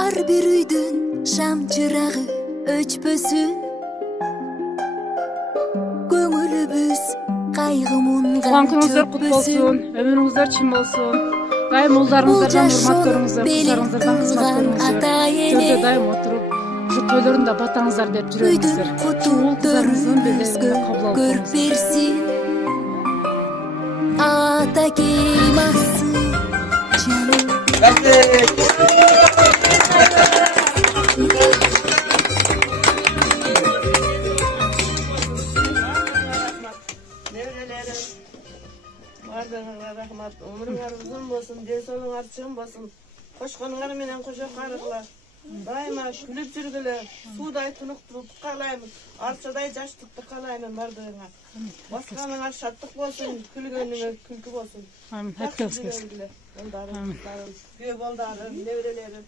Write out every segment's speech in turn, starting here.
Ар бир үйдүн шам чырагы өчпөсүн, көңүлүбүз кайгы мунга чөкпөсүн. Ömürüңүздөр чын болсун. Дайым улдарыңыздардан урмат көрүңүздөр, кыздарыңыздардан кызмат көрүңүздөр. Төрдө дайым отуруп, ушу тойлорунда батаңыздар деп жүрөңүздөр. Ул кыздарыңыздын белегине кабыл алып берсин. Ата кемасы жаным. Bardığınızga rahmat, ömrüңөр uzun bolsun, densoluңар чың болсун. Кошконуңар менен кошо карыгыла. Дайыма күлүп жүргүлө, суудай тунуктуруп каалаймын, арчадай жаштыкты каалаймын бардыгыңа. Басканыңар шаттык болсун, күлгөнүңөр күлкү болсун. Амин. Күйөө балдарым, неберелерим.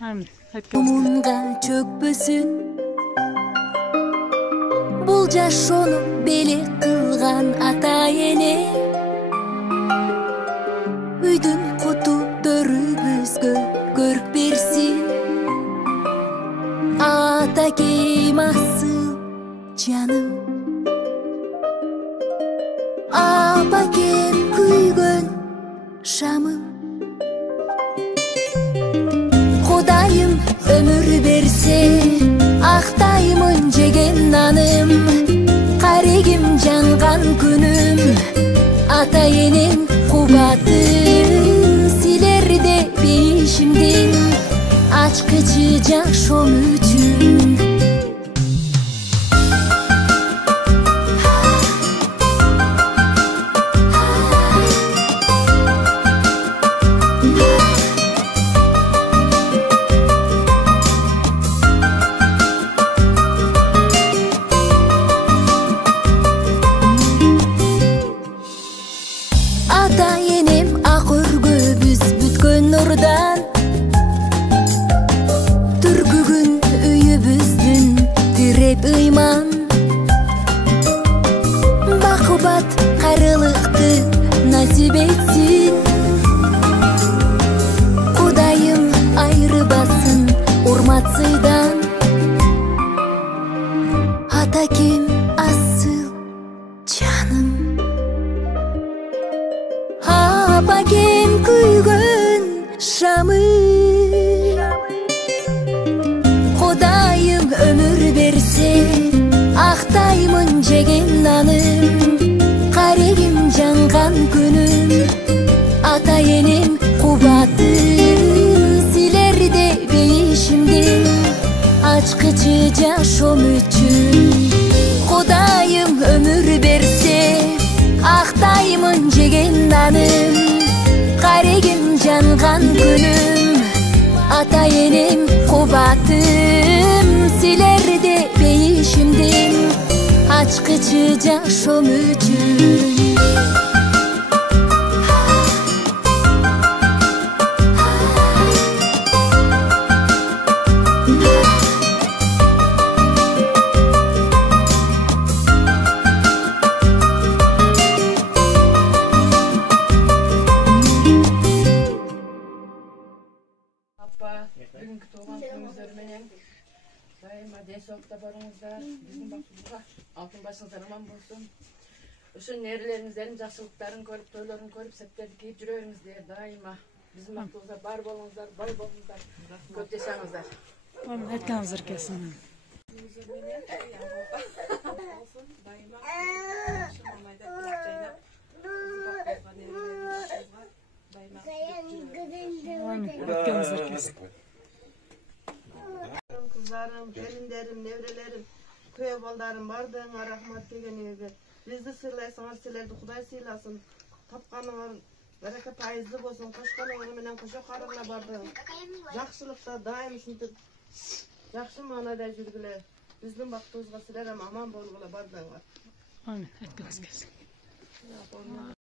Амин. Мунга чөкпөсүн. Бул жашоону белек кылган ата эне. Үйдүн куту төрүбүзгө көрк берсин. Ата кемасы жаным. Апакем күйгөн шамым. Кудайым өмүр берсе, актаймын жеген наным. Карегим жанган күнүм, ата энем кубатын силерде бейишимдин ачкычы жашоом үчүн. Ата энем ак өргөбүз бүткөн нурдан, түргүгүн үйүбүздүн тиреп ыйман. Бакубат карылыкты насип этсин. Кудайым айрыбасын урмат сыйдан. Атакем асыл жаным. Апакем күйгөн шамым. Кудайым өмүр берсе, актаймын жеген наным. Карегим жанган күнүм, ата энем кубатын силерде бейишимдин ачкычы жашоом үчүн. Кудайым өмүр берсе, актаймын жеген наным. Карегим жанган күнүм, ата энем кубатым силерде бейишимдин ачкычы жашоом үчүн. Бүгүнкү туулган күнүңүздөр менен дайыма денсаулыкта барыңыздар, биздин бактыбызга алтын башыңыздар аман болсун. Ошо нерелериңиздердин жакшылыктарын көрүп, тойлорун көрүп, септерди кийип жүрө бериңиздер. Дайыма биздин бактыбызга бар болуңуздар, бай болуңуздар, көп жашаңыздар. Амин. Айтканыңыздар келсин. Kızlarım, gelinlerim, nevrelerim, köye baldarım, bardığına rahmat degeniňizge. Bizdi sırlaysaňar silerdi Hudaý sıylasın. Tapqanyňar bereke paýyzly bolsun, koşganyňar menen koşa karygla bardığın. Jakşylykda daim uşintiп jakşy manada жүрgüle. Bizdin baktybızga siler aman bolgula bardığına. Amin. Aytkanыңыз келсин.